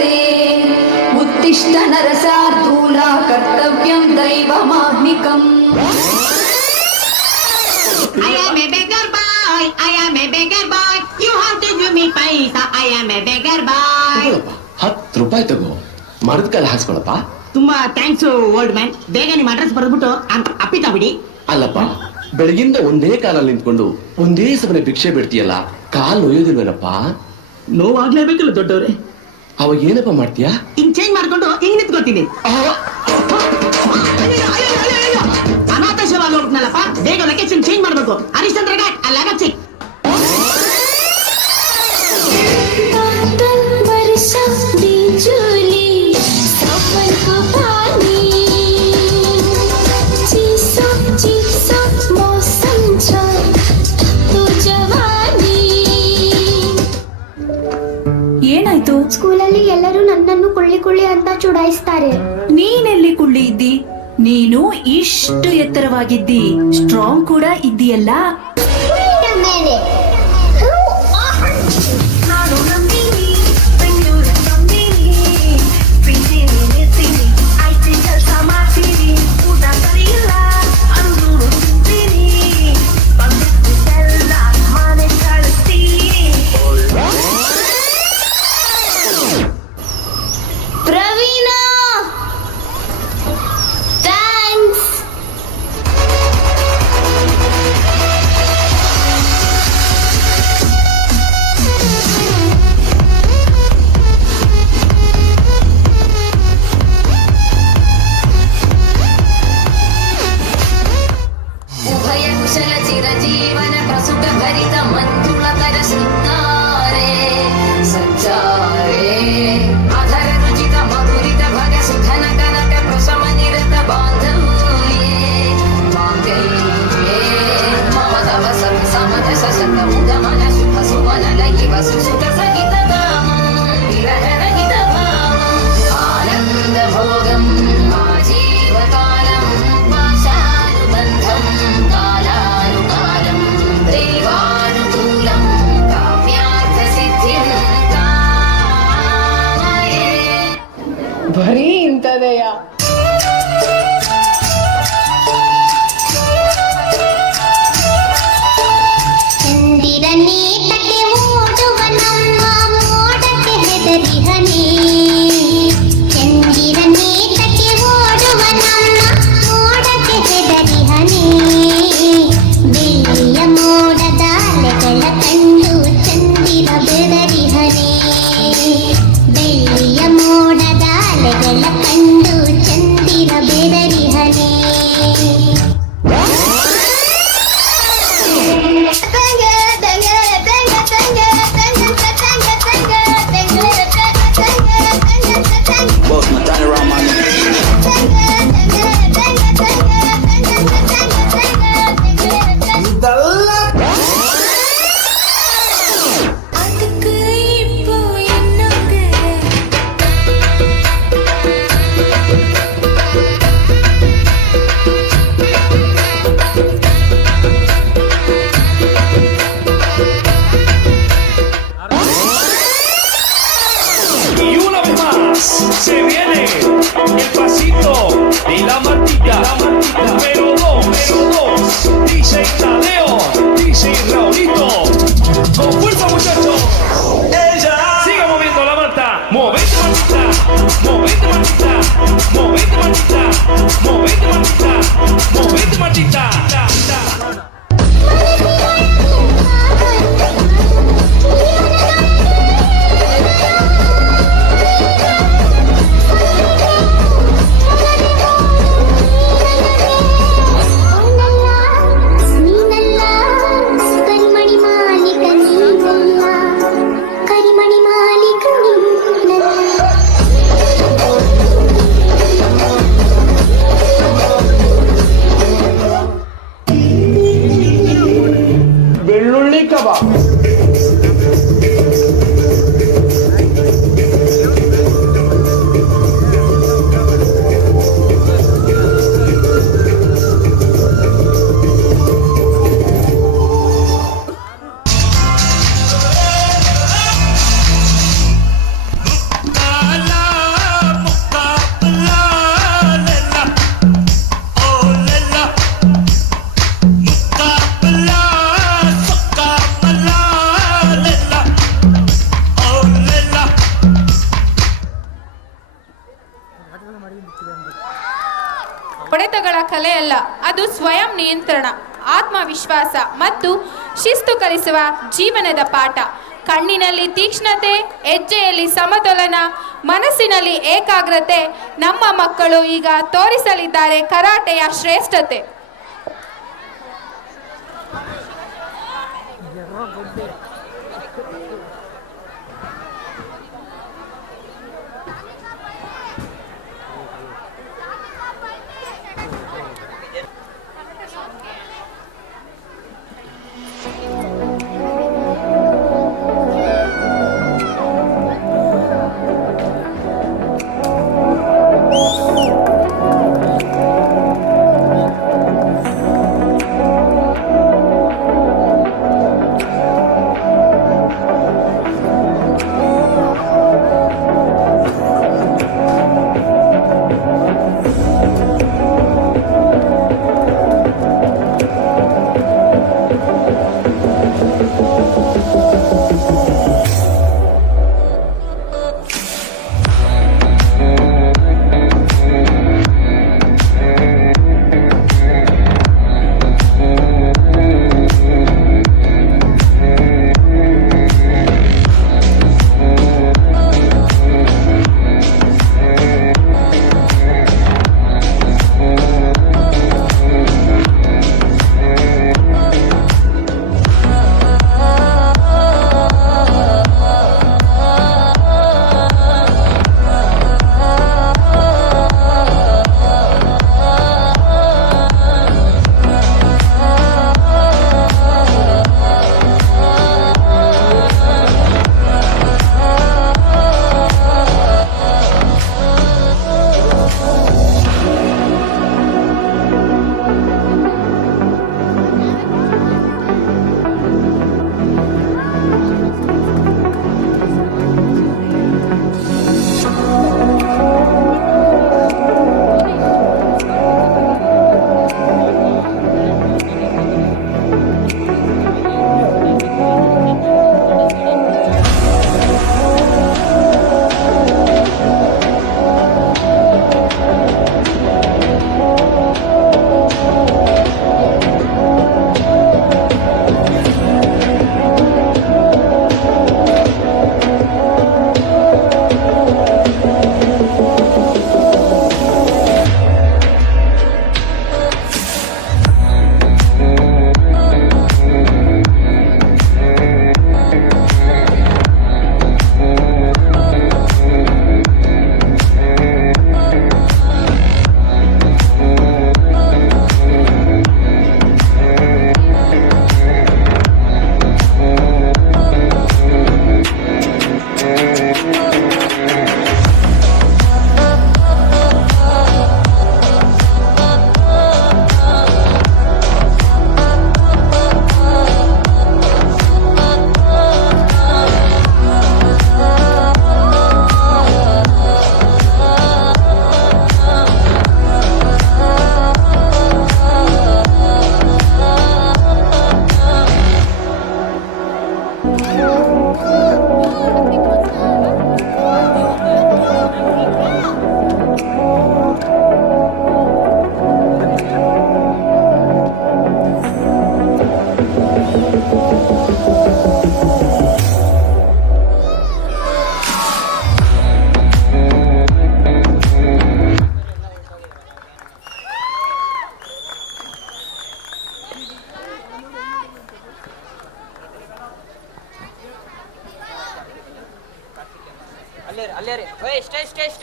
प्रवर्तते उत्तिष्ठ नरसार्दूला कर्तव्यं दैवमाह्निकम् I am a beggar boy. I am a beggar boy. You have to give me paisa. I am a beggar boy. ₹10 ತಗೋ ಮರದ ಕಾಲ ಹಾಕ್ಸ್ಕೊಳಪ್ಪ. ತುಂಬಾ ಥ್ಯಾಂಕ್ಸ್ ಓಲ್ಡ್ ಮ್ಯಾನ್. ಬೇಗ ನಿಮ್ಮ ಅಡ್ರೆಸ್ ಬರೆದ್ಬಿಟ್ಟು ಅಪ್ಪಿತಾ ಬಿಡಿ. ಅಲ್ಲಪ್ಪ, ಬೆಳಗಿಂದ ಒಂದೇ ಕಾಲಲ್ಲಿ ನಿಂತ್ಕೊಂಡು ಒಂದೇ ಸಮನೆ ಭಿಕ್ಷೆ ಬಿಡ್ತೀಯಲ್ಲ, ಕಾಲ್ ನೋಯೋದಿಲ್ವೇನಪ್ಪ? ನೋವಾಗ್ಲೇಬೇಕಲ್ಲ ದೊಡ್ಡವ್ರೆ. ಅವಾಗ ಏನಪ್ಪ ಮಾಡ್ತೀಯಾ? ಹಿಂಗ್ ಚೇಂಜ್ ಮಾಡ್ಕೊಂಡು ಹಿಂಗ್ ನಿಂತ್ಕೋತೀನಿ. ಅನಾಥಶವಾಗಿ ಹೋಗ್ನಲ್ಲಪ್ಪ. ಬೇಗ ಲೊಕೇಶನ್ ಚೇಂಜ್ ಮಾಡ್ಬೇಕು. ಹರಿಶ್ಚಂದ್ರ ಘಾಟ್ ಅಲ್ಲಾಗಚ್ಚಿ. ಏನಾಯ್ತು? ಸ್ಕೂಲಲ್ಲಿ ಎಲ್ಲರೂ ನನ್ನನ್ನು ಕುಳ್ಳಿ ಅಂತ ಚುಡಾಯಿಸ್ತಾರೆ. ನೀನೆಲ್ಲಿ ಕುಳ್ಳಿ ಇದ್ದಿ? ನೀನು ಇಷ್ಟು ಎತ್ತರವಾಗಿದ್ದಿ, ಸ್ಟ್ರಾಂಗ್ ಕೂಡ ಇದ್ದೀಯಲ್ಲ. ಬರೀ ಇಂಥದೆಯ? Se viene el pasito y la martita, pero dos, dice Tadeo, dice Raulito, con fuerza muchachos, ella siga moviendo la Marta, movete Martita, movete Martita, movete Martita, movete Martita, movete Martita. ಸ್ವಯಂ ನಿಯಂತ್ರಣ, ಆತ್ಮವಿಶ್ವಾಸ ಮತ್ತು ಶಿಸ್ತು ಕಲಿಸುವ ಜೀವನದ ಪಾಠ. ಕಣ್ಣಿನಲ್ಲಿ ತೀಕ್ಷ್ಣತೆ, ಹೆಜ್ಜೆಯಲ್ಲಿ ಸಮತೋಲನ, ಮನಸ್ಸಿನಲ್ಲಿ ಏಕಾಗ್ರತೆ. ನಮ್ಮ ಮಕ್ಕಳು ಈಗ ತೋರಿಸಲಿದ್ದಾರೆ ಕರಾಟೆಯ ಶ್ರೇಷ್ಠತೆ.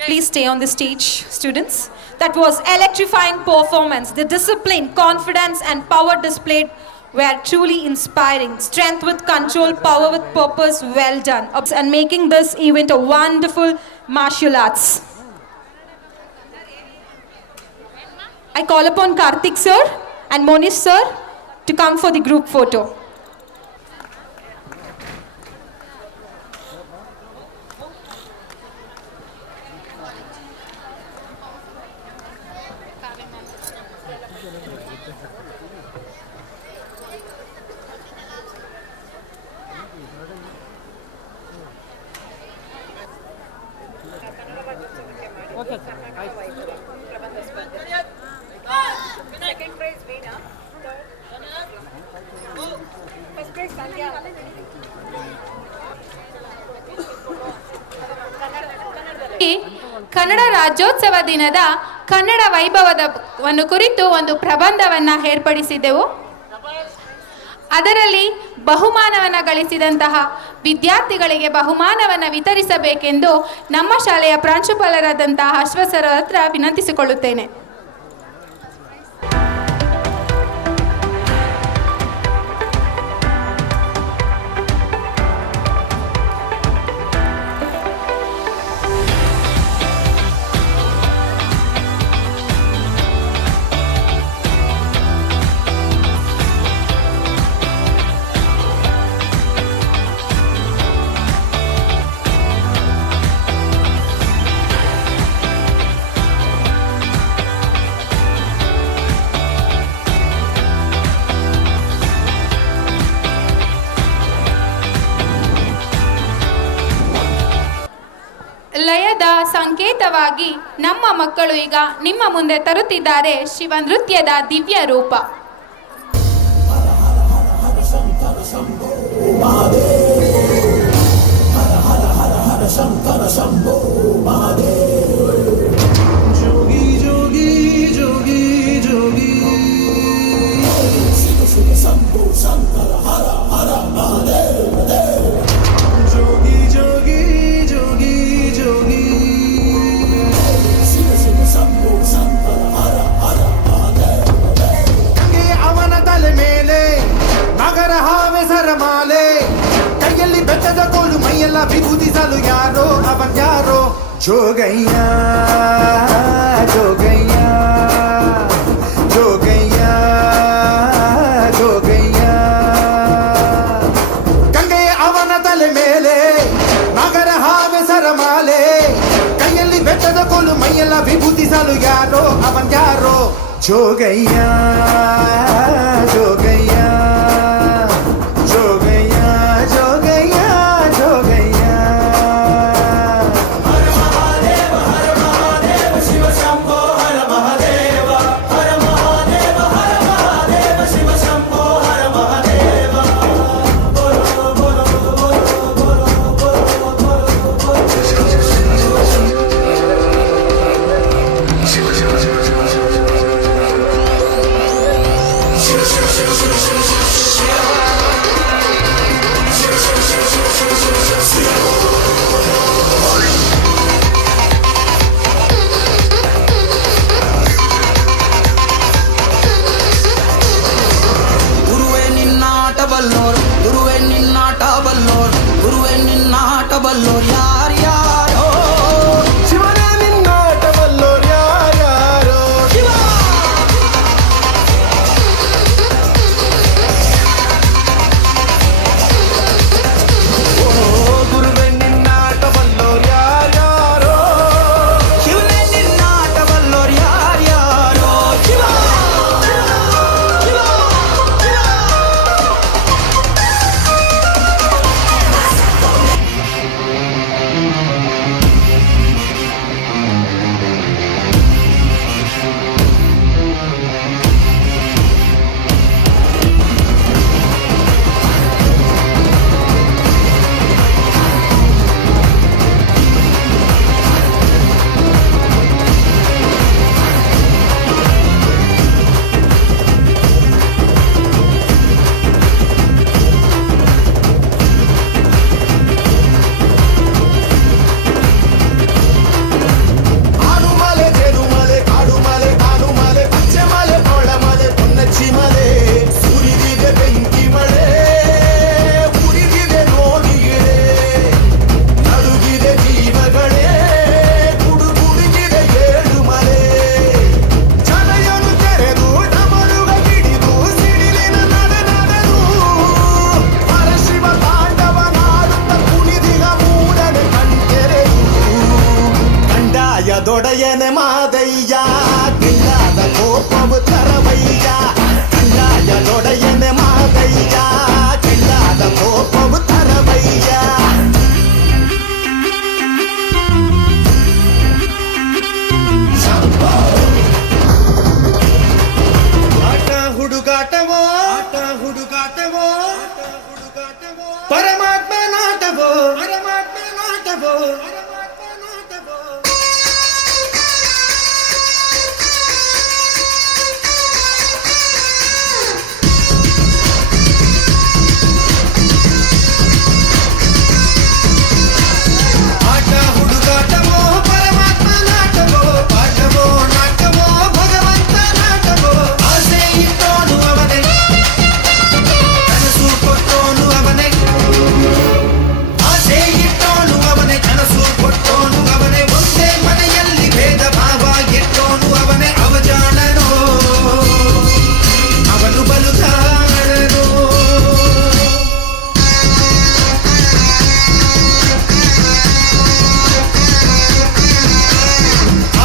Please stay on the stage, students. That was electrifying performance. The discipline, confidence, and power displayed were truly inspiring. Strength with control, power with purpose, well done. And making this event a wonderful martial arts. I call upon Karthik sir and Monish sir to come for the group photo. Second prize Veena. ಈ ಕನ್ನಡ ರಾಜ್ಯೋತ್ಸವ ದಿನದ ಕನ್ನಡ ವೈಭವವನ್ನು ಕುರಿತು ಒಂದು ಪ್ರಬಂಧವನ್ನು ಏರ್ಪಡಿಸಿದ್ದೆವು. ಅದರಲ್ಲಿ ಬಹುಮಾನವನ್ನು ಗಳಿಸಿದಂತಹ ವಿದ್ಯಾರ್ಥಿಗಳಿಗೆ ಬಹುಮಾನವನ್ನು ವಿತರಿಸಬೇಕೆಂದು ನಮ್ಮ ಶಾಲೆಯ ಪ್ರಾಂಶುಪಾಲರಾದಂತಹ ಅಶ್ವಸರ ಹತ್ರ ವಿನಂತಿಸಿಕೊಳ್ಳುತ್ತೇನೆ. ಲಯದ ಸಂಕೇತವಾಗಿ ನಮ್ಮ ಮಕ್ಕಳು ಈಗ ನಿಮ್ಮ ಮುಂದೆ ತರುತ್ತಿದ್ದಾರೆ ಶಿವನೃತ್ಯದ ದಿವ್ಯ ರೂಪ. ಜೋಗಿ ಜೋಗಿ ಜೋಗಿ ಜೋಗಿ ಶಂಭು ಶಂಕರ ಹರ ಹರ ಮಹಾದೇವ ಜೋಗಿ ಜೋಗಿ ಜೋಗಿ ಜೋಗಿ ಶಂಭು ಶಂಕರ ಹರ ಹರ ಮಹಾದೇವ ಅವನ ತಲೆ ಮೇಲೆ ನಗರ ಹಾವೆ ಸರಮಾಲೆ ಕೈಯಲ್ಲಿ ಬೆಟ್ಟದ ಕೋಲು ಮೈಯೆಲ್ಲ ವಿಭೂತಿಸಲು ಯಾರೋ ಅವನ್ ಯಾರೋ ಜೋಗಯ್ಯ ಜೋಗಯ್ಯ ಜೋಗಯ್ಯ ಜೋಗಯ್ಯ ಗಂಗೆಯ ಅವನ ತಲೆ ಮೇಲೆ ನಗರ ಹಾವೆ ಸರಮಾಲೆ ಕೈಯಲ್ಲಿ ಬೆಟ್ಟದ ಕೋಲು ಮೈಯೆಲ್ಲ ವಿಭೂತಿಸಲು ಯಾರೋ ಅವನ್ ಯಾರೋ ಜೋಗಯ್ಯ ಜೋಗಯ್ಯ ಜೋಗಯ್ಯ ಜೋಗಯ್ಯ ಜೋಗಯ್ಯ ಬಲ್ಲೋರ್ ಯಾರ್ಯಾರೋ ಶಿವನೇ ನಿನ್ನಾಟ ಬಲ್ಲೋರ್ ಯಾರ್ಯಾರೋ ಶಿವ ಗುರುವೇ ನಿನ್ನಾಟ ಬಲ್ಲೋರ್ ಯಾರ್ಯಾರೋ ಶಿವನೇ ನಿನ್ನಾಟ ಬಲ್ಲೋರ್ ಯಾರ್ಯಾರೋ ಶಿವ ದೊಡೆಯನೆ ಮಾದಯ್ಯ ಗಿಲ್ಲಾದ ಕೋಪವು ತರವಯ್ಯ ಕಂಡಾಯ ದೊಡೆಯನೆ ಮಾದಯ್ಯ ಗಿಲ್ಲಾದ ಕೋಪವು ತರವಯ್ಯ ಆಟ ಹುಡುಗಾಟವೋ ಆಟ ಹುಡುಗಾಟವೋ ನಾಟವೋ ಪರಮಾತ್ಮ ನಾಟವೋ. ಆಟ ಹುಡುಗಾಟವೋ ಪರಮಾತ್ಮ ನಾಟವೋ, ಪಾಠವೋ ನಾಟವೋ ಭಗವಂತ ನಾಟವೋ. ಆಸೆ ಇಟ್ಟೋನು ಅವನೇ, ಕನಸು ಕೊಟ್ಟೋನು ಅವನೇ. ಆಸೆ ಇಟ್ಟೋನು ಅವನೇ, ಕನಸು ಕೊಟ್ಟೋನು ಅವನೇ. ಒಂದೇ ಮನೆಯಲ್ಲಿ ಭೇದ ಭಾವ ಇಟ್ಟೋನು ಅವನೇ. ಅವಜಾಣನೋ ಅವನು ಬಲುಗಾರನೋ.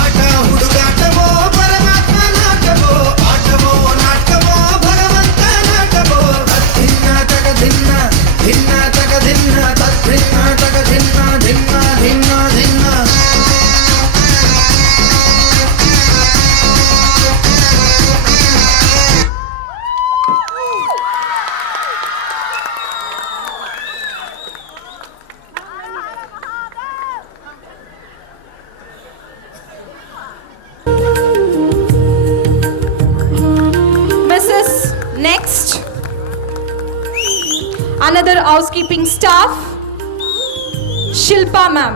ಆಟ ಹುಡುಗಾಟವೋ ಪರಮಾತ್ಮ ನಾಟವೋ, ಆಟವೋ ನಾಟವೋ ಭಗವಂತ ನಾಟವೋ. ತದ್ಭಿನ್ನ ತಗ ಭಿನ್ನ, ಭಿನ್ನ ತಗ ಭಿನ್ನ, ತದ್ಭಿನ್ನ ತಗ ಭಿನ್ನ, ಭಿನ್ನ ಭಿನ್ನ ಭಿನ್ನ. Mrs. Next, another housekeeping staff, Shilpa ma'am.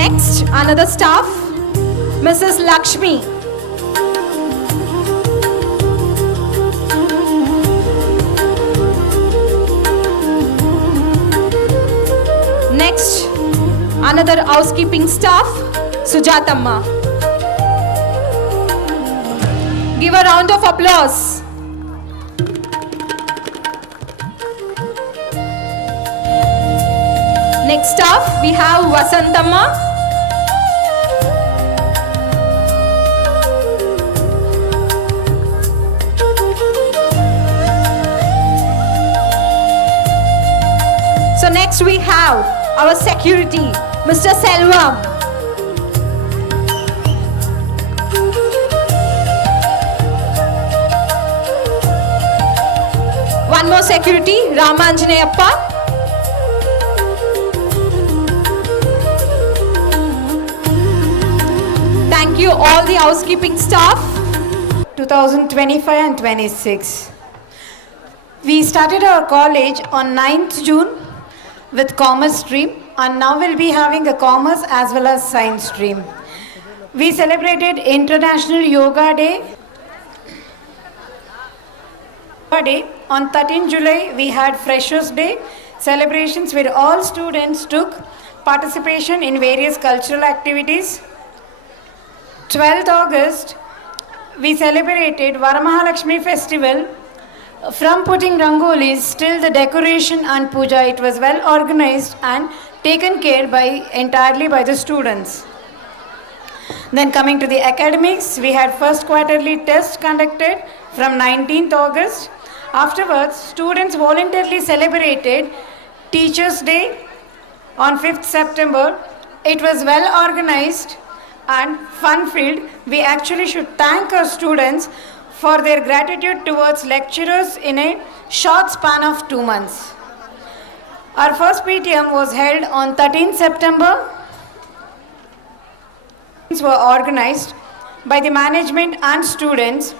Next, another staff, Mrs. Lakshmi. Next, another housekeeping staff, Sujatamma. Give a round of applause. Next staff, we have Vasantamma. So next we have our security, Mr. Selvam. One more security, Ramanjaneyappa. Thank you all the housekeeping staff. 2025 and 26. We started our college on 9th June with commerce stream, and now we'll be having a commerce as well as science stream. We celebrated International Yoga Day. On 13th July, we had Freshers Day celebrations where all students took participation in various cultural activities. 12th August, we celebrated Varamahalakshmi festival. From putting rangolis till the decoration and puja, it was well organized and taken care entirely by the students. Then coming to the academics, we had first quarterly test conducted from 19th August. Afterwards, students voluntarily celebrated Teachers' Day on 5th September. It was well organized and fun-filled. We actually should thank our students for their gratitude towards lecturers in a short span of 2 months. Our first PTM was held on 13th September. Were organized by the management and students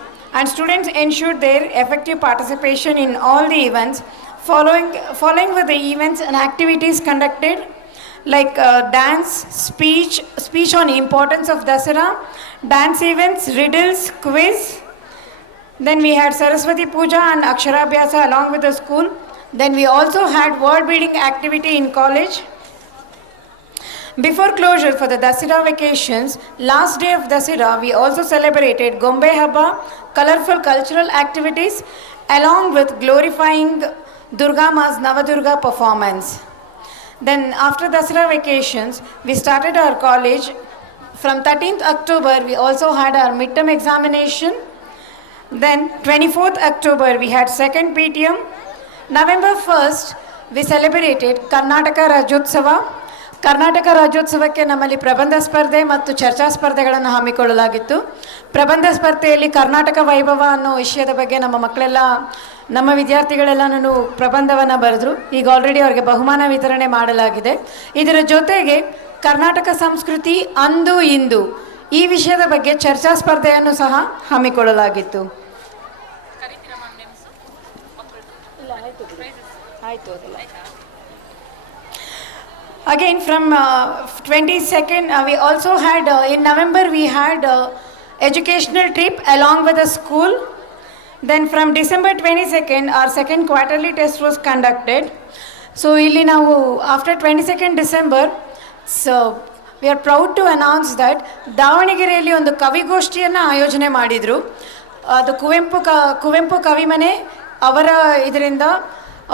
ensured their effective participation in all the events. Following with the events and activities conducted like dance, speech on importance of Dasara, dance events, riddles, quiz. Then we had Saraswati Puja and Aksharabhyasa along with the school. Then we also had word building activity in college. Before closure for the Dasara vacations, last day of Dasara, we also celebrated Gombe Habba, colorful cultural activities along with glorifying Durga Ma's Navadurga performance. Then after Dasara vacations, we started our college. From 13th October, we also had our midterm examination. Then 24th October, we had second PTM. November 1st, we celebrated Karnataka Rajotsava. Karnataka ರಾಜ್ಯೋತ್ಸವಕ್ಕೆ ನಮ್ಮಲ್ಲಿ ಪ್ರಬಂಧ ಸ್ಪರ್ಧೆ ಮತ್ತು ಚರ್ಚಾ ಸ್ಪರ್ಧೆಗಳನ್ನು ಹಮ್ಮಿಕೊಳ್ಳಲಾಗಿತ್ತು. ಪ್ರಬಂಧ ಸ್ಪರ್ಧೆಯಲ್ಲಿ ಕರ್ನಾಟಕ ವೈಭವ ಅನ್ನೋ ವಿಷಯದ ಬಗ್ಗೆ ನಮ್ಮ ವಿದ್ಯಾರ್ಥಿಗಳೆಲ್ಲನೂ ಪ್ರಬಂಧವನ್ನು ಬರೆದರು. ಈಗ ಆಲ್ರೆಡಿ ಅವರಿಗೆ ಬಹುಮಾನ ವಿತರಣೆ ಮಾಡಲಾಗಿದೆ. ಇದರ ಜೊತೆಗೆ ಕರ್ನಾಟಕ ಸಂಸ್ಕೃತಿ ಅಂದು ಇಂದು ಈ ವಿಷಯದ ಬಗ್ಗೆ ಚರ್ಚಾ ಸ್ಪರ್ಧೆಯನ್ನು ಸಹ ಹಮ್ಮಿಕೊಳ್ಳಲಾಗಿತ್ತು. Again, from 22nd, we also had, in November, we had educational trip along with the school. Then from December 22nd, our second quarterly test was conducted. So, illi now after 22nd December, so we are proud to announce that ದಾವಣಗೆರೆಯಲ್ಲಿ ಒಂದು ಕವಿಗೋಷ್ಠಿಯನ್ನು ಆಯೋಜನೆ ಮಾಡಿದರು. ಅದು ಕುವೆಂಪು ಕವಿಮನೆ ಅವರ ಇದರಿಂದ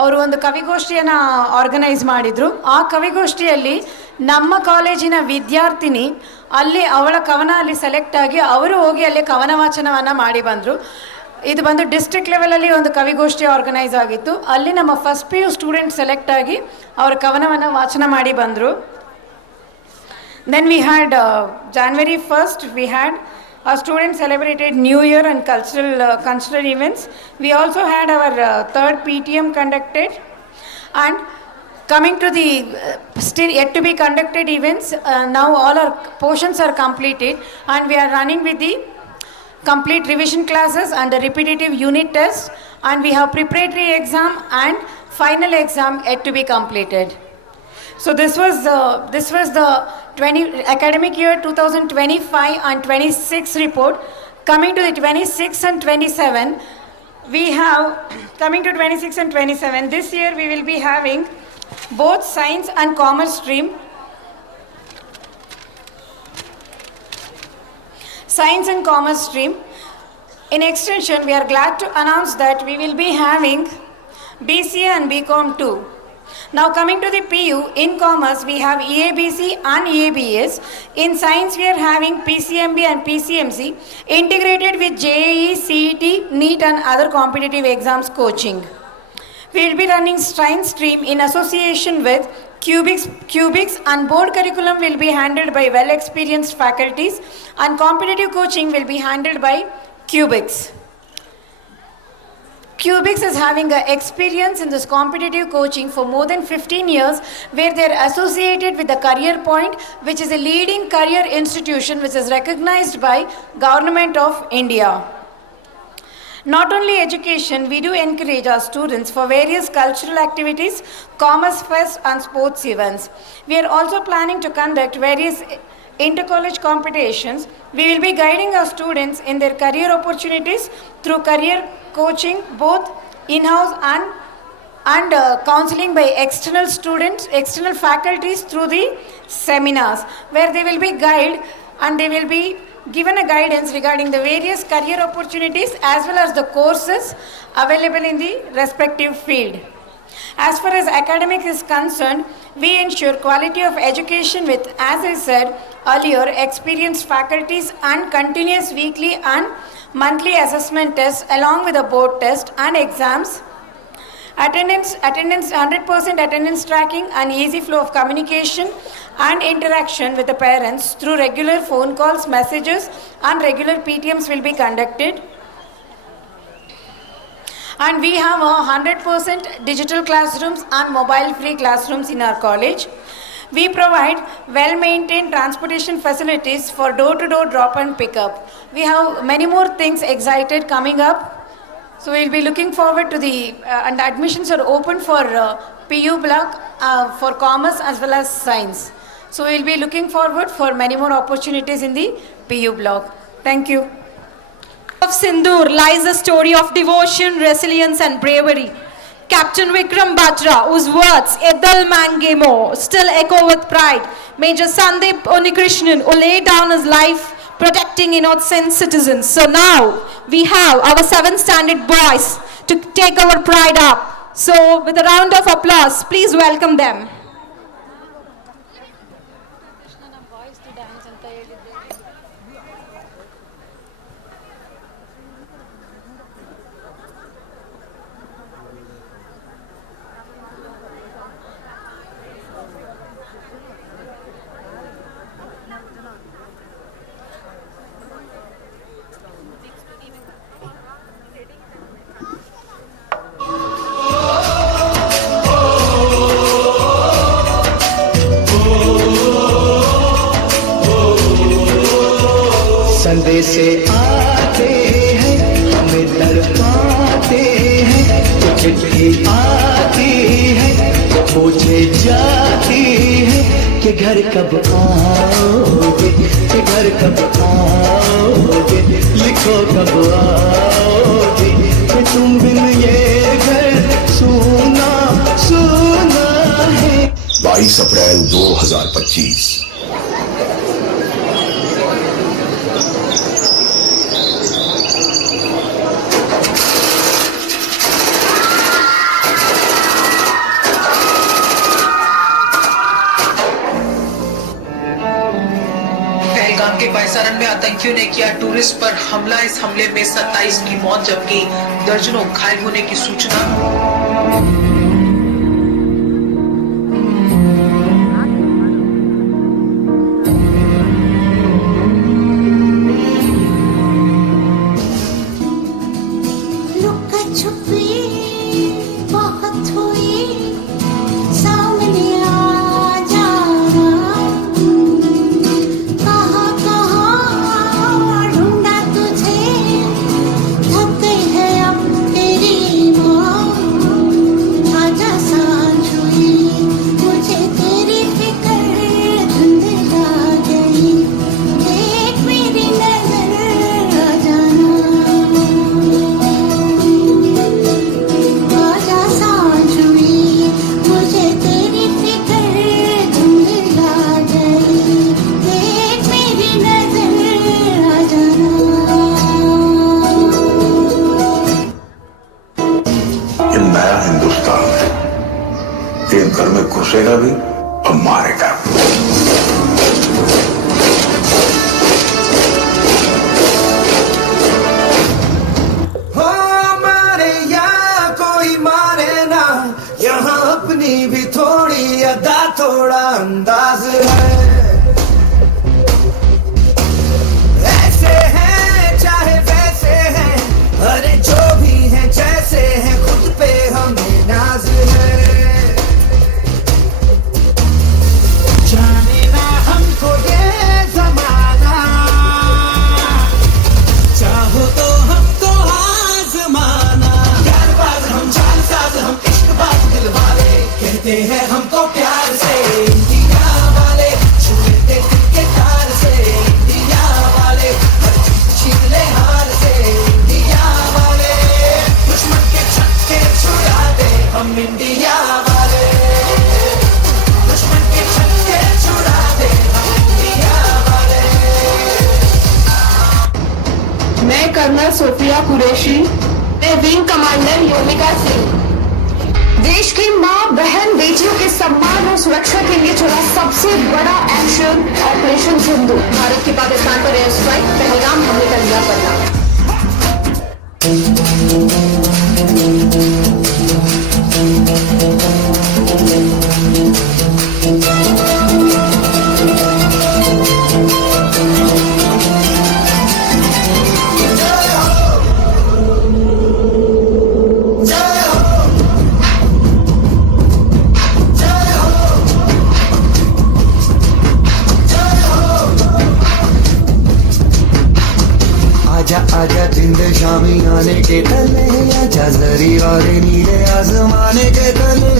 ಅವರು ಒಂದು ಕವಿಗೋಷ್ಠಿಯನ್ನು organise ಮಾಡಿದರು. ಆ ಕವಿಗೋಷ್ಠಿಯಲ್ಲಿ ನಮ್ಮ ಕಾಲೇಜಿನ ವಿದ್ಯಾರ್ಥಿನಿ ಅವಳ ಕವನ ಅಲ್ಲಿ ಸೆಲೆಕ್ಟ್ ಆಗಿ ಅವರು ಹೋಗಿ ಅಲ್ಲಿ ಕವನ ವಾಚನವನ್ನು ಮಾಡಿ ಬಂದರು. ಇದು ಬಂದು ಡಿಸ್ಟ್ರಿಕ್ಟ್ ಲೆವೆಲಲ್ಲಿ ಒಂದು ಕವಿಗೋಷ್ಠಿ ಆರ್ಗನೈಸ್ ಆಗಿತ್ತು. ಅಲ್ಲಿ ನಮ್ಮ ಫಸ್ಟ್ PU ಸ್ಟೂಡೆಂಟ್ ಸೆಲೆಕ್ಟ್ ಆಗಿ ಅವರ ಕವನವನ್ನು ವಾಚನ ಮಾಡಿ ಬಂದರು. Then we had January 1st, we had our students celebrated New Year and cultural events. We also had our third PTM conducted. And coming to the still yet to be conducted events, now all our portions are completed and we are running with the complete revision classes and the repetitive unit test, and we have preparatory exam and final exam yet to be completed. So this was the academic year 2025 and 26 report. Coming to the 26 and 27, we have, coming to 26 and 27, this year we will be having both science and commerce stream. Science and commerce stream. In extension, we are glad to announce that we will be having BCA and BCom too. Now coming to the PU, in commerce we have EABC and EABS. In science we are having PCMB and PCMC integrated with JEE, CET, NEET and other competitive exams coaching. We will be running science stream in association with Cubics and board curriculum will be handled by well experienced faculties and competitive coaching will be handled by Cubics. Cubics is having experience in this competitive coaching for more than 15 years, where they are associated with the Career Point, which is a leading career institution which is recognized by Government of India. Not only education, we do encourage our students for various cultural activities, commerce fest and sports events. We are also planning to conduct various inter-college competitions. We will be guiding our students in their career opportunities through career coaching, both in-house and counseling by external faculties through the seminars, where they will be guided and they will be given a guidance regarding the various career opportunities as well as the courses available in the respective field. As far as academics is concerned, we ensure quality of education with, as I said earlier, experienced faculties and continuous weekly and monthly assessment tests along with a board test and exams. Attendance 100% attendance tracking and easy flow of communication and interaction with the parents through regular phone calls, messages and regular PTMs will be conducted. And we have 100% digital classrooms and mobile-free classrooms in our college. We provide well-maintained transportation facilities for door-to-door drop and pickup. We have many more things excited coming up. So we'll be looking forward to and admissions are open for PU block, for commerce as well as science. So we'll be looking forward for many more opportunities in the PU block. Thank you. Of Sindoor lies a story of devotion, resilience and bravery. Captain Vikram Batra, whose words, Edal Mangemo, still echo with pride. Major Sandeep Onikrishnan, who laid down his life protecting innocent citizens. So now we have our 7th standard boys to take our pride up. So with a round of applause, please welcome them. संदेशे आते हैं, हमें तड़पाते हैं, तो चिट्ठी आती है, पूछे जाती है कि घर कब आओगे, कि घर कब आओगे, लिखो कब आओगे, कि तुम बिन ये घर सूना सूना है। 22 अप्रैल 2025। पहलगाम के बैसारन में आतंकियों ने किया टूरिस्ट पर हमला। इस हमले में 27 की मौत जबकि दर्जनों घायल होने की सूचना। ये घर में घुसेगा भी और मारेगा। हो मारे या कोई मारे ना, यहाँ अपनी भी थोड़ी अदा थोड़ा अंदाज है। ऐसे हैं चाहे वैसे हैं, अरे जो भी हैं जैसे हैं, खुद पे हमें नाज है। जाने ना हमको ये जमाना, चाहो तो हमको आजमाना। प्यारबाज हम, जानसाज हम, इश्कबाज दिल वाले, कहते हैं हमको प्यार से इंडिया वाले, छूते दिल के तार से इंडिया वाले, हर चीज छीन ले हार से इंडिया वाले, दुश्मन के छक्के छुड़ा दे हम इंडिया वाले, दुश्मन के छक्के छुड़ा दे हम इंडिया वाले। मैं कर्नल सोफिया कुरैशी, मैं विंग कमांडर योमिका सिंह। देश की मां, बहन, बेटियों के सम्मान और सुरक्षा के लिए चला सबसे बड़ा एक्शन ऑपरेशन सिंधु। भारत की पाकिस्तान पर एयर स्ट्राइक, पहलगाम हमले का लिया बदला। आजा आजा जिंद शामी आने के तले, आजा जरी वाले नीले आसमाने के तले।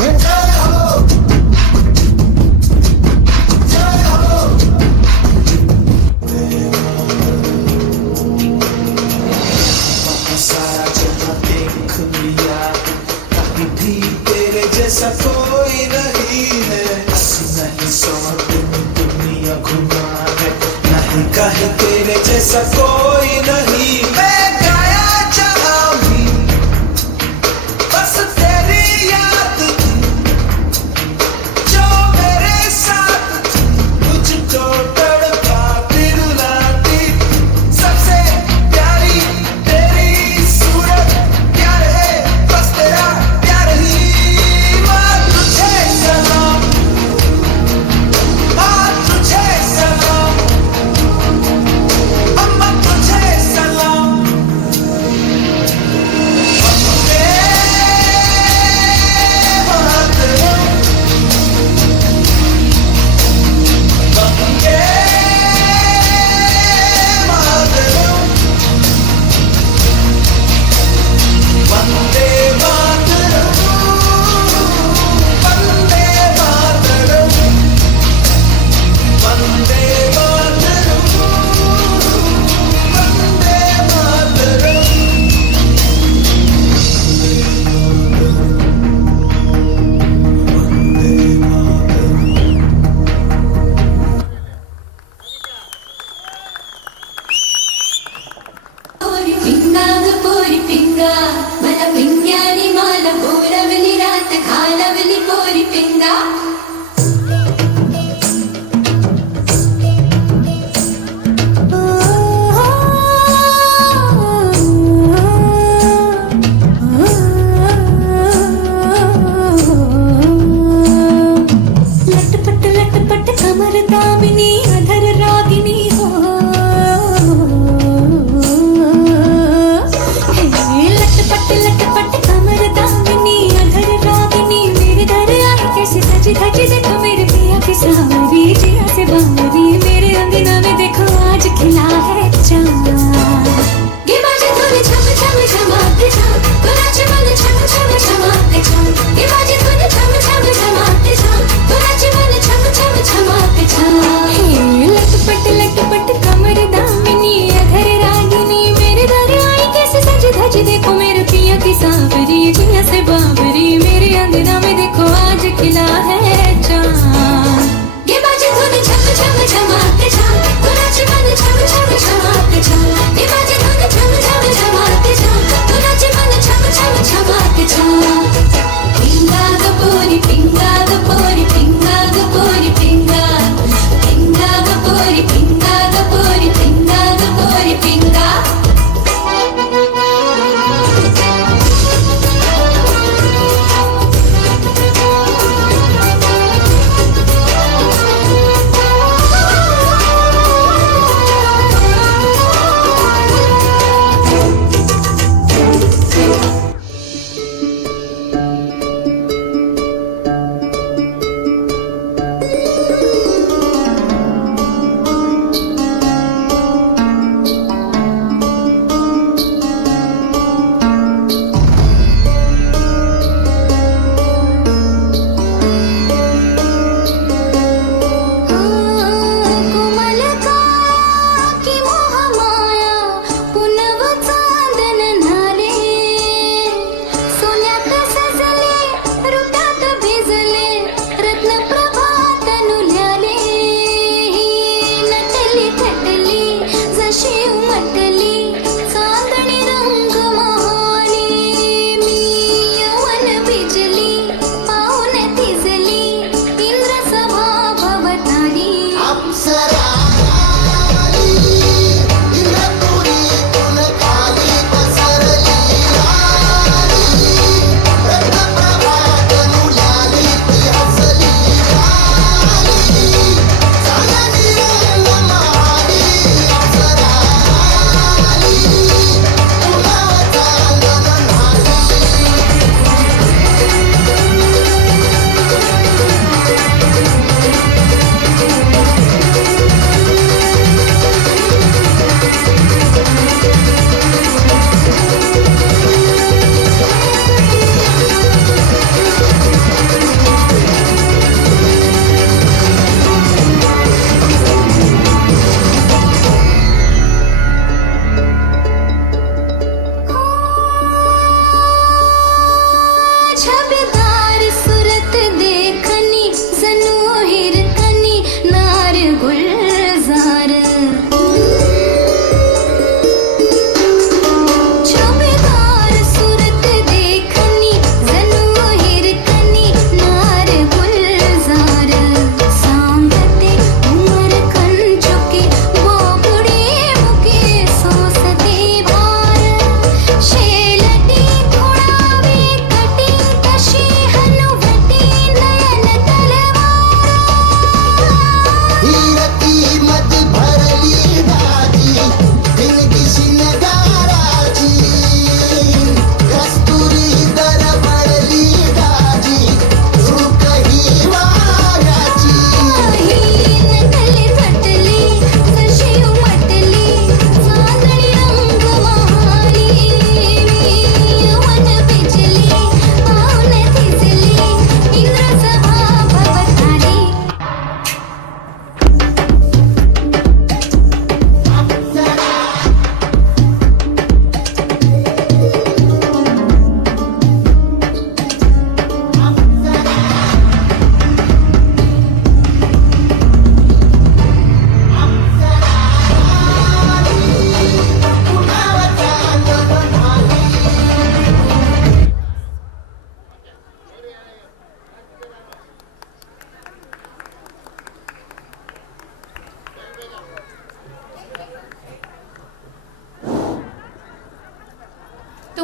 सारा जहां देख लिया, कहीं भी तेरे जैसा कोई नहीं है। नहीं 100 दिन दुनिया घुमा है, नहीं कहीं तेरे जैसा कोई नहीं। मैं गाया जहां भी बस तेरी याद थी, जो मेरे साथ थी, मुझको तड़पाती रुलाती। सबसे प्यारी तेरी सूरत, प्यार है बस तेरा प्यार ही। माँ तुझे सलाम, माँ तुझे सलाम, अम्मा पिंगा मला पिंग्यानी माला बोलवली रात घालवली पोरी पिंगा लटपट कमर दामिनी अधर रागिनी हो लटपट कमर दामिनी अधर रागिनी मेरे घर आई कैसे सज धज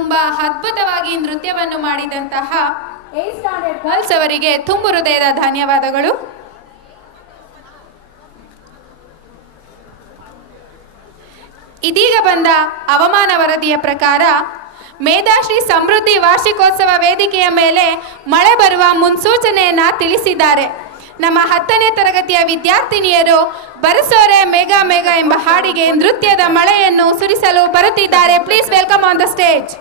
ತುಂಬಾ ಅದ್ಭುತವಾಗಿ ನೃತ್ಯವನ್ನು ಮಾಡಿದಂತಹ 8th ಸ್ಟ್ಯಾಂಡರ್ಡ್ ಗರ್ಲ್ಸ್ ಅವರಿಗೆ ತುಂಬು ಹೃದಯದ ಧನ್ಯವಾದಗಳು. ಇದೀಗ ಬಂದ ಹವಾಮಾನ ವರದಿಯ ಪ್ರಕಾರ ಮೇಧಾಶ್ರೀ ಸಮೃದ್ಧಿ ವಾರ್ಷಿಕೋತ್ಸವ ವೇದಿಕೆಯ ಮೇಲೆ ಮಳೆ ಬರುವ ಮುನ್ಸೂಚನೆಯನ್ನ ತಿಳಿಸಿದ್ದಾರೆ. ನಮ್ಮ 10ನೇ ತರಗತಿಯ ವಿದ್ಯಾರ್ಥಿನಿಯರು ಬರಸೋರೆ ಮೇಘ ಮೇಘ ಎಂಬ ಹಾಡಿಗೆ ನೃತ್ಯದ ಮಳೆಯನ್ನು ಸುರಿಸಲು ಬರುತ್ತಿದ್ದಾರೆ. Please welcome on the stage.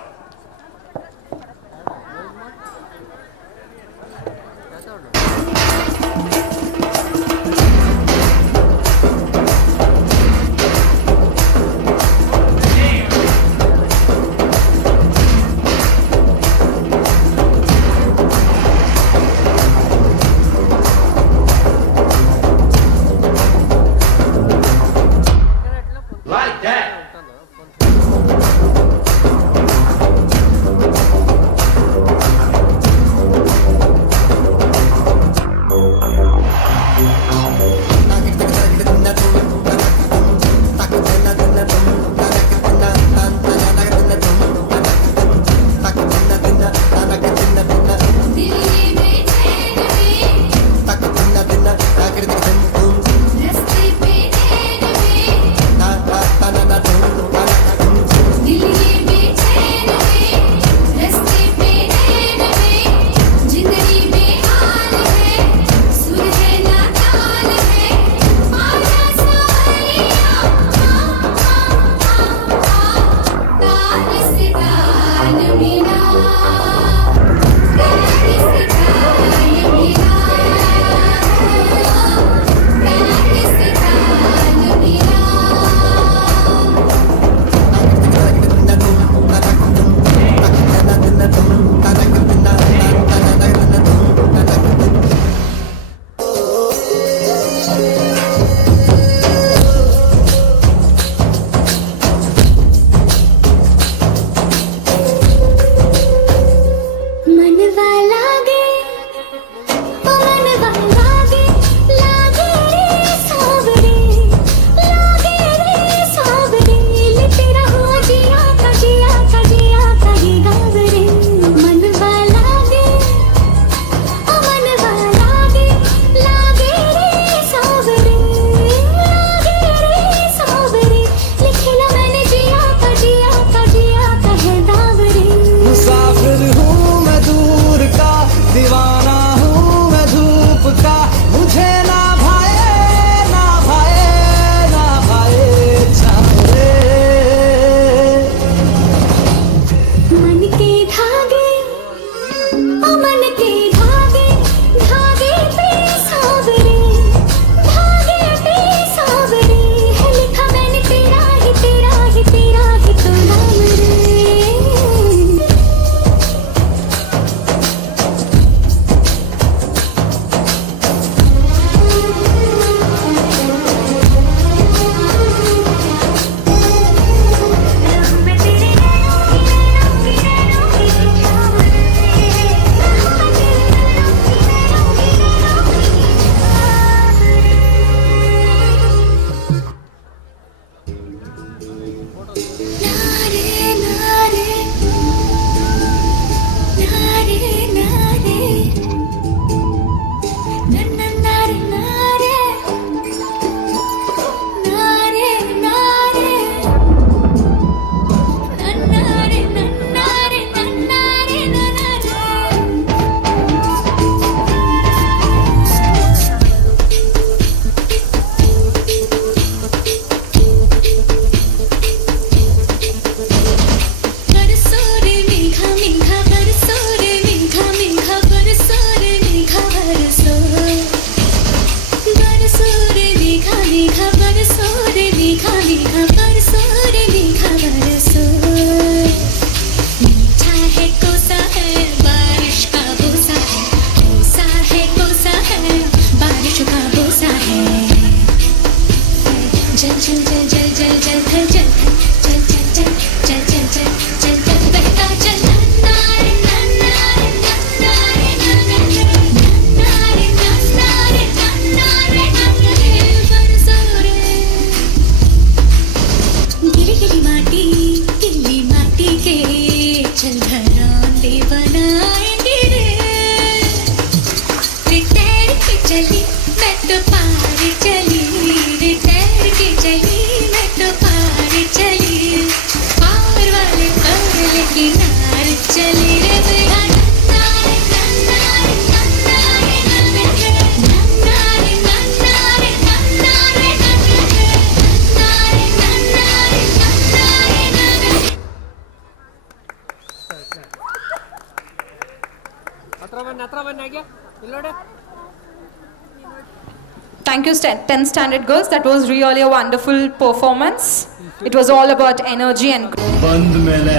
Thank you, 10th standard girls. That was really a wonderful performance. It was all about energy and ಬಂದ ಮೇಲೆ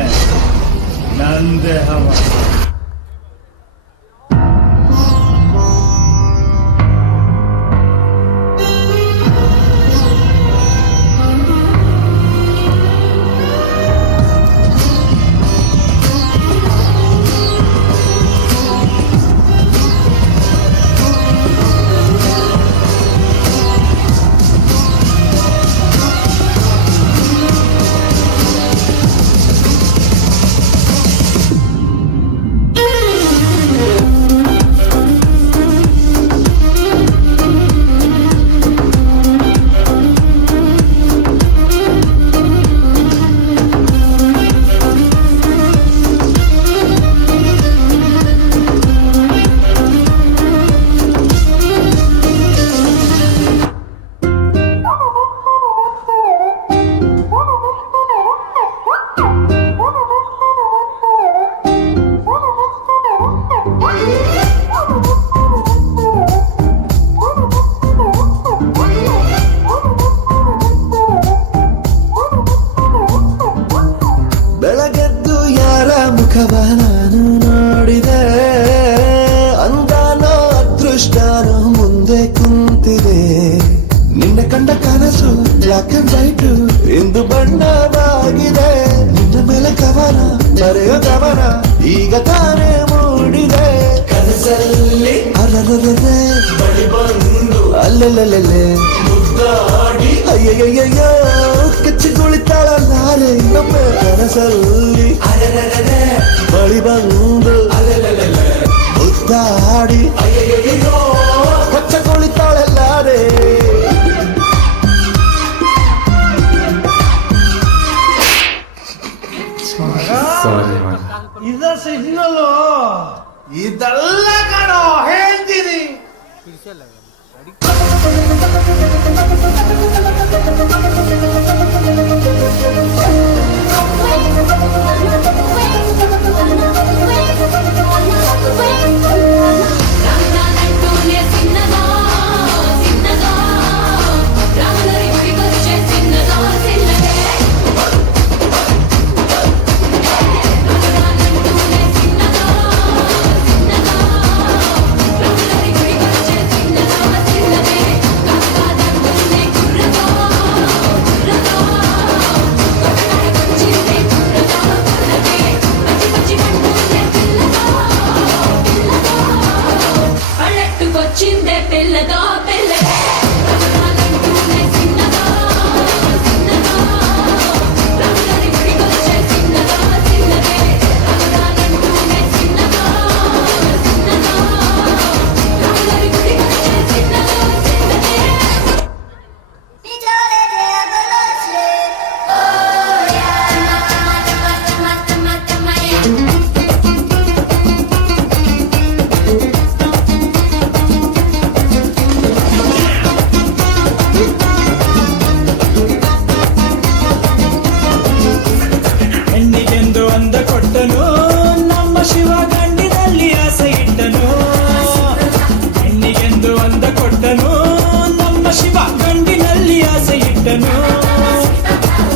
ನಂದೇ ಹವ. ಬೆಳಗೆದ್ದು ಯಾರ ಮುಖವ ನಾನು ನೋಡಿದೆ, ಅಂದಾನೋ ಅದೃಷ್ಟನೋ ಮುಂದೆ ಕುಂತಿದೆ. ನಿನ್ನೆ ಕಂಡ ಕನಸು ಬ್ಲಾಕ್ ಅಂಡ್ ವೈಟ್ ಇಂದು ಬಣ್ಣವಾಗಿದೆ. ನಿನ್ನ ಮೇಲೆ ಕವನ ಬರೆಯೋ ಗಮನ ಈಗ ತಾನೇ ಮೂಡಿದೆ. ಕನಸಲ್ಲಿ ಅರರರರೆ ಬಳಿ ಬಂದು ಅಲ್ಲೆಲ್ಲೆಲ್ಲೆ ಮುದ್ದಾಡಿ ಅಯ್ಯಯ್ಯಯ್ಯೋ ಕಚ್ಚಿ ಕುಳಿತಾಳಲ್ಲಾರೆ. ನಮ್ಮ ಕನಸಲ್ಲಿ ಅರರರರೆ ಬಳಿ ಬಂದು ಅಲ್ಲೆಲ್ಲೆಲ್ಲೆ ಮುದ್ದಾಡಿ ಅಯ್ಯಯ್ಯಯ್ಯೋ ಕಚ್ಚ ಕುಳಿತಾಳಲ್ಲಾರೆ. ಇದ ಸಿಗ್ನಲ್ಲು ಇದೆಲ್ಲ ಕಣೋ ಹೇಳ್ತೀನಿ. రామనాథంటూనే చిన్నగా చిన్నగా రాములరి గుడికొచ్చే చిన్నగా చిన్నగే రామనాథంటూనే చిన్నగా చిన్నగా రాములరి గుడికొచ్చే చిన్నగా చిన్నగే కాకాదంటూనే కుర్రగా కుర్రగా కొట్టడాయి వచ్చిందే కుర్రగా కుర్రగే పచ్చి పచ్చి కంటూనే పిల్లగా పల్లెట్టుకొచ్చిందే పిల్లగా పిల్లగా రామనాథంటూనే చిన్నగా చిన్నగా రాములరి గుడికొచ్చే చిన్నగా చిన్నగే రామనాథంటూనే చిన్నగా చిన్నగా రాములరి గుడికొచ్చే చిన్నగా చిన్నగే ಹೆಣ್ಣಿಗೆಂದು ಅಂದ ಕೊಟ್ಟನು ನಮ್ಮ ಶಿವ ಗಂಡಿನಲ್ಲಿ ಆಸೆ ಇಟ್ಟನು. ಹೆಣ್ಣಿಗೆಂದು ಅಂದ ಕೊಟ್ಟನು ನಮ್ಮ ಶಿವ ಗಂಡಿನಲ್ಲಿ ಆಸೆ ಇಟ್ಟನು.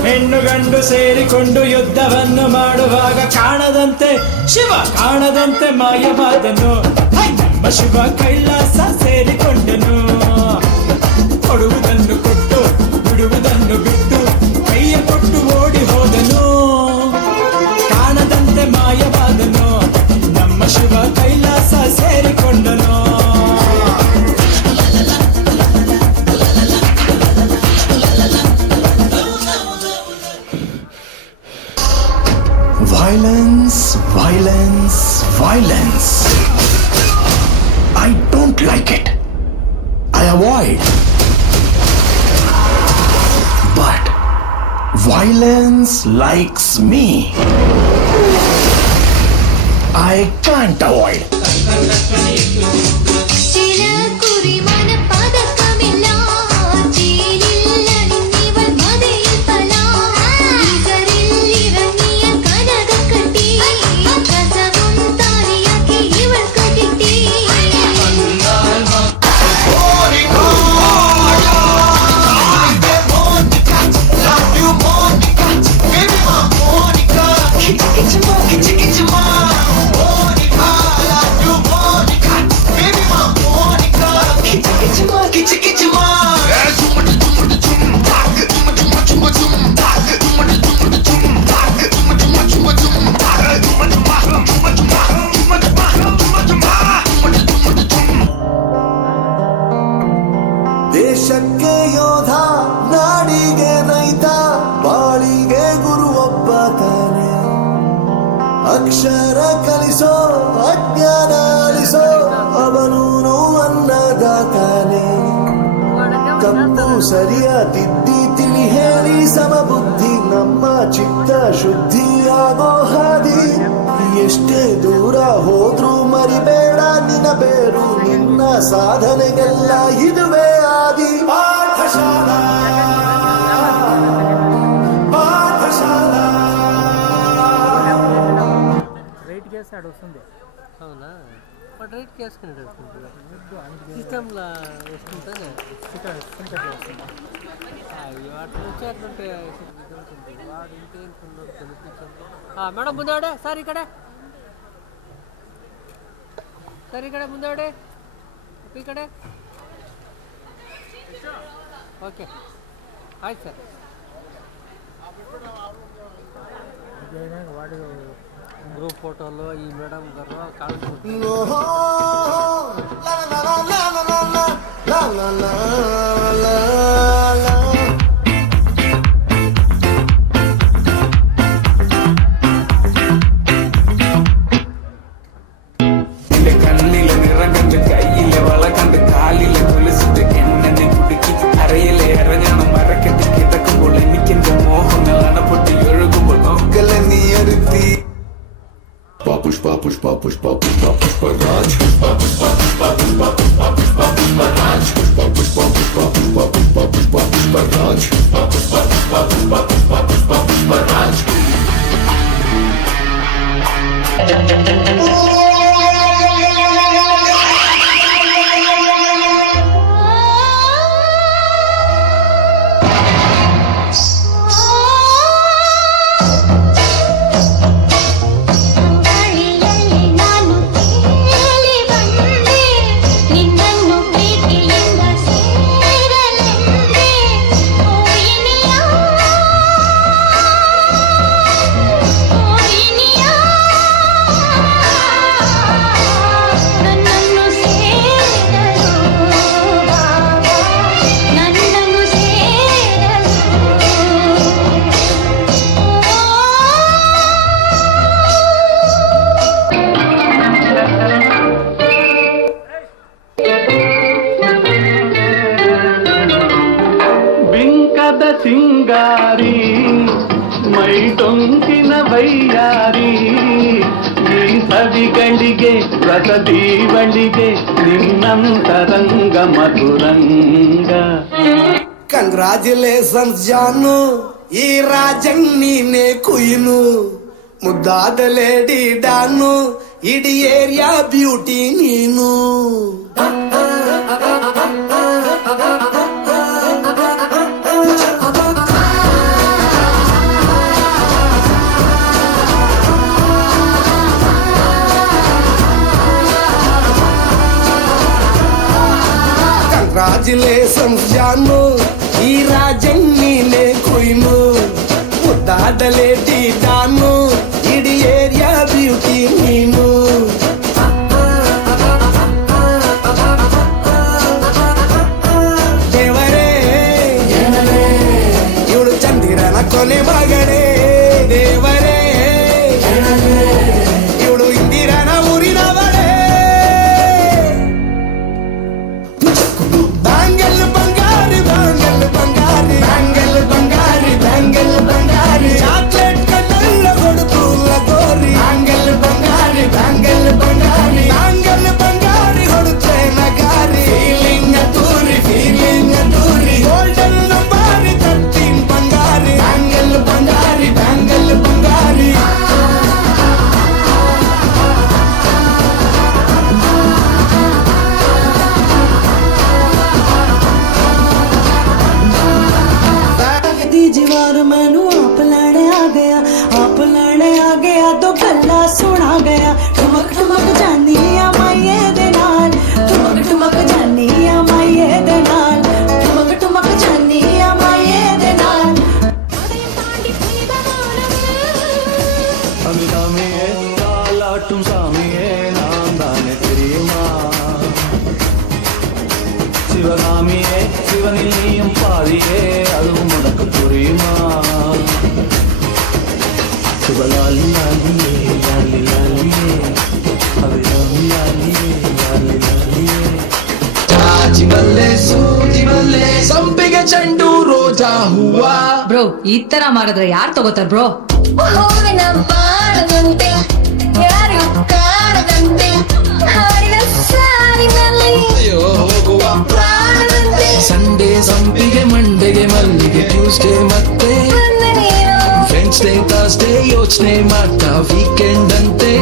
ಹೆಣ್ಣು ಗಂಡು ಸೇರಿಕೊಂಡು ಯುದ್ಧವನ್ನು ಮಾಡುವಾಗ ಕಾಣದಂತೆ ಶಿವ ಕಾಣದಂತೆ ಮಾಯವಾದನು. ನಮ್ಮ ಶಿವ ಕೈಲಾಸ ಸೇರಿಕೊಂಡನು. ಕೊಡುವುದನ್ನು ಕೊಟ್ಟು ಬಿಡುವುದನ್ನು ಬಿಟ್ಟು ಕೈಯ ಕೊಟ್ಟು ಓಡಿ ಹೋದನು. ಕಾಣದಂತೆ ಮಾಯವಾದನು. ನಮ್ಮ Shiva Kailasa ಸೇರಿಕೊಂಡನು. Violence, violence, violence. I don't like it. I avoid. But violence likes me. I can't avoid. கட்டி கசவும் தாரியாக்கி இவள் கட்டிட்டே ಒಬ್ಬ ತಾನೆ ಅಕ್ಷರ ಕಲಿಸೋ ಅಜ್ಞಾನ ಅಲಿಸೋ ಅವನೂನು ಅನ್ನದಾತಾನೆ ತಪ್ಪು ಸರಿಯ ತಿದ್ದಿ ತಿಳಿ ಹೇಳಿ ಸಮಬುದ್ಧಿ ನಮ್ಮ ಚಿತ್ತ ಶುದ್ಧಿಯಾಗೋ ಹಾದಿ ಎಷ್ಟೇ ದೂರ ಹೋದ್ರೂ ಮರಿಬೇಡ ನಿನ್ನ ಬೇರು ನಿನ್ನ ಸಾಧನೆಗೆಲ್ಲ ಇದುವೇ ಆದಿ ಪಾಠಶಾಲಾ పాఠశాలా రైట్ కేసు ఆడ వస్తుంది అవునా బట్ రైట్ కేసుకుని సిస్టంలో వస్తుంటే అయ్యో అట్లా వచ్చేట్లుంటే వాడు ఇంకేంటున్నాడు కనిపించండి మేడం ముందాడే సార్ ఇక్కడే సార్ ఇక్కడే ముందాడే ఇక్కడే ఓకే ಆಯ್ತು ಸರ್ వాడు గ్రూప్ ఫోటోలో ఈ మేడం గారు కాళ్ళు കണ്ണിലെ നിറം കണ്ട് കയ്യിലെ വള കണ്ട് കാലിലെ തുളസിട്ട് എന്നെ കുടുക്കി അരയിലെ അരഞ്ഞാണ് മരക്കെട്ടി കിടക്കുമ്പോൾ എനിക്കെന്റെ മോഹങ്ങൾ അണപ്പൊട്ടി ഒഴുകുമ്പോൾ നോക്കലെ നീ ഒരുത്തി Pushpa pushpa pushpa pushpa pushpa raj pushpa pushpa pushpa pushpa pushpa pushpa pushpa raj pushpa pushpa pushpa pushpa pushpa pushpa pushpa raj pushpa pushpa pushpa pushpa pushpa pushpa pushpa raj ಸಿಂಗಾರಿ ಮೈ ಟೊಂಕಿನ ವೈಯಾರಿ ಈ ಸವಿಗಳಿಗೆ ರಸದೀವಳಿಗೆ ನಿನ್ನಂತರಂಗ ಮಧುರಂಗ ಕಂಗ್ರಾಚುಲೇಷನ್ಸ್ ಜಾನು ಈ ರಾಜನ್ ನೀನೆ ಕುಯ್ನು ಮುದ್ದಾದ lady don ಇಡೀ area beauty ನೀನು congratulations ಜಾನು ಈ ರಾಜನ್ ನೀನೆ ಕುಯ್ನು ಮುದ್ದಾದ lady don ಇಡೀ ಏರಿಯಾ ಬ್ಯೂಟಿ ನೀನು ದೇವರೇ ಇವಳು ಚಂದಿರನ ಕೊನೆ ಮಗಳೇ ದೇವರೇ ಇವಳು ಇಂದಿರನ ಊರಿನವಳೇ ಬ್ಯಾಂಗಲ್ ಬಂಗಾರಿ ಬ್ಯಾಂಗಲ್ ಬಂಗಾರಿ ಬ್ಯಾಂಗಲ್ ಬಂಗಾರಿ ಬ್ಯಾಂಗಲ್ ಬಂಗಾರಿ ಚಾಕ್ಲೇಟ್ ಕಣ್ಣೆಲ್ಲ ಕೊಡುತ್ತು ಲಗೋರಿ ಬ್ಯಾಂಗಲ್ ಬಂಗಾರಿ ಬ್ಯಾಂಗಲ್ ಬಂಗಾರಿ ಬ್ಯಾಂಗಲ್ ಬಂಗಾರಿ ಹೊಡುತ್ತೆ ನಗಾರಿ ಫೀಲಿಂಗ್ ದೂರಿ ಗೋಲ್ಡನ್ ನಂಬಾರಿ 13 ಬಂಗಾರಿ ಬ್ಯಾಂಗಲ್ ಬಂಗಾರಿ ಬ್ಯಾಂಗಲ್ ಬಂಗಾರಿ जीवार मैनू आप लैने आ गया तो गल्ला सुना गया ठुमक ठुमक जानी आ माइये दे नाल ठुमक ठुमक जानी आ माइये दे नाल ठुमक ठुमक जानी आ माइये दे नाल அமிதாமியே தாலாட்டும் சாமியே நான் தானே தெரியுமா சிவகாமியே சிவனில் நீயும் பாதியே அதுவும் உனக்கு புரியுமா ಶುಭ ಲಾಲಿ ಲಾಲಿಯೇ ಲಾಲಿ ಲಾಲಿಯೇ ಅವಿರಾಮಿ ಲಾಲಿಯೇ ಲಾಲಿ ಲಾಲಿಯೇ ಜಾಜಿ ಮಲ್ಲೆ ಸೂಜಿ ಮಲ್ಲೆ ಸಂಪಿಗೆ ಚೆಂಡು ರೋಜಾ ಹೂವ. ಬ್ರೋ ಈ ತರ ಮಾಡಿದ್ರೆ ಯಾರು ತಗೋತಾರ ಬ್ರೋ? ಹೂವಿನ ಬಾಳದಂತೆ ಯಾರು ಕಾಣದಂತೆ ಹಾಡಿನ ಸಾಲಿನಲ್ಲಿ ಅಯ್ಯೋ ಹೋಗುವ ಪ್ರಾಣದಂತೆ. ಸಂಡೇ ಸಂಪಿಗೆ ಮಂಡೆಗೆ ಮಲ್ಲಿಗೆ ಟ್ಯೂಸ್ಡೇ ಮತ್ತೆ ವೆನ್ಸ್ಡೇ ಥರ್ಸ್ಡೇ ಯೋಚನೆ ಮಾಡ್ತಾ ವೀಕೆಂಡ್ ಅಂತೆ.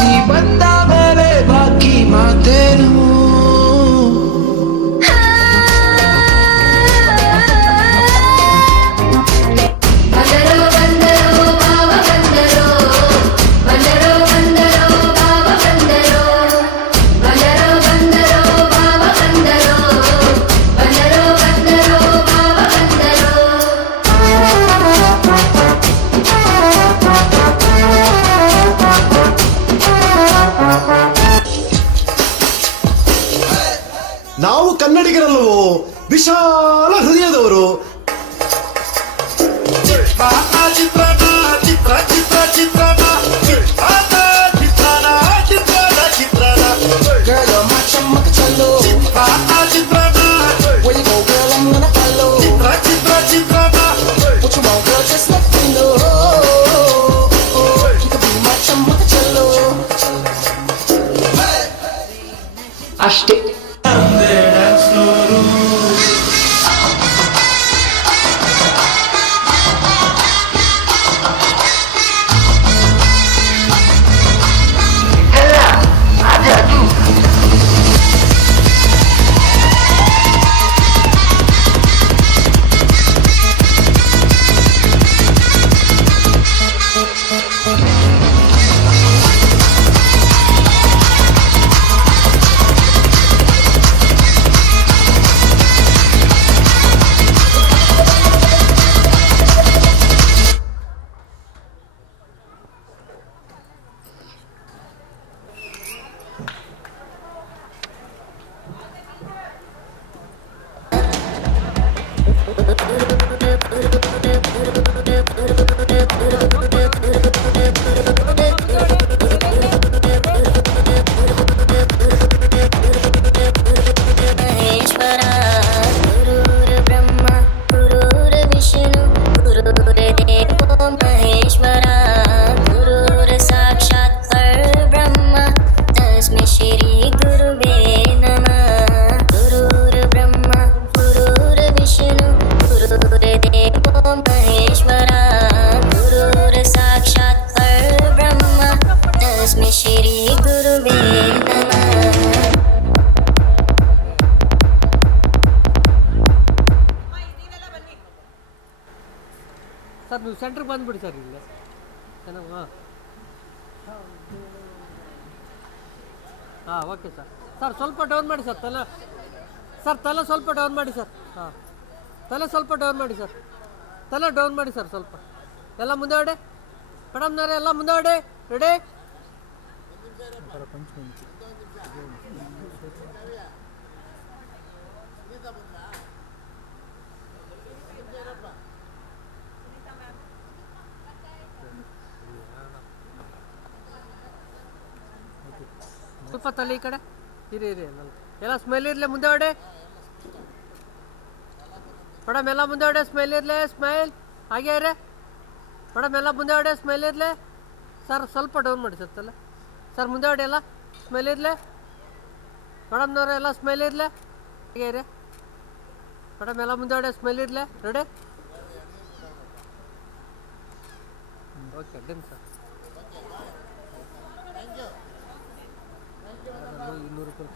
ನೀ ಬಂದ ಮೇಲೆ ಬಾಕಿ ಮಾತೇನು. ನಾವು ಕನ್ನಡಿಗರಲ್ಲವೋ ವಿಶಾಲ ಹೃದಯದವರು. ಅಷ್ಟೇ. ಸರ್ ನೀವು ಸೆಂಟ್ರಿಗೆ ಬಂದುಬಿಡಿ ಸರ್ ಇಲ್ಲ ಚೆನ್ನಾಗಿ. ಹಾಂ ಓಕೆ ಸರ್. ಸರ್ ಸ್ವಲ್ಪ ಡೌನ್ ಮಾಡಿ ಸರ್ ತಲೆ. ಸರ್ ತಲೆ ಸ್ವಲ್ಪ ಡೌನ್ ಮಾಡಿ ಸರ್. ಹಾಂ ತಲೆ ಸ್ವಲ್ಪ ಡೌನ್ ಮಾಡಿ ಸರ್. ತಲೆ ಡೌನ್ ಮಾಡಿ ಸರ್ ಸ್ವಲ್ಪ. ಎಲ್ಲ ಮುಂದೆ ಹೊಡೆ ಮೇಡಮ್ನವ್ರೆ, ಎಲ್ಲ ಮುಂದೆ ಹೊಡೆ. ರೆಡಿ? ಸ್ವಲ್ಪ ತಲೆ ಈ ಕಡೆ ಇರಿ ಇರಿ. ಎಲ್ಲ ಸ್ಮೆಲ್ ಇರಲಿ, ಮುಂದೆ ಹೊಡೆ ಮೇಡಮ್. ಎಲ್ಲ ಮುಂದೆ ಹೊಡೆ, ಸ್ಮೆಲ್ ಇರಲಿ. ಸ್ಮೈಲ್ ಹಾಗೆ ಇರಿ ಮೇಡಮ್. ಎಲ್ಲ ಮುಂದೆ ಹೊಡೆ, ಸ್ಮೆಲ್ ಇರಲಿ. ಸರ್ ಸ್ವಲ್ಪ ಡೌನ್ ಮಾಡಿ ಸರ್ ತಲೆ. ಸರ್ ಮುಂದೆ ಹೊಡೆ, ಎಲ್ಲ ಸ್ಮೆಲ್ ಇರಲಿ ಮೇಡಮ್ನವ್ರೆ. ಎಲ್ಲ ಸ್ಮೆಲ್ ಇರಲಿ ಹಾಗೆ ಇರಿ ಮೇಡಮ್. ಎಲ್ಲ ಮುಂದೆ ಹೊಡೆ, ಸ್ಮೆಲ್ ಇರಲಿ. ರೆಡಿ? Okay done sir. 200 ರೂಪಾಯಿ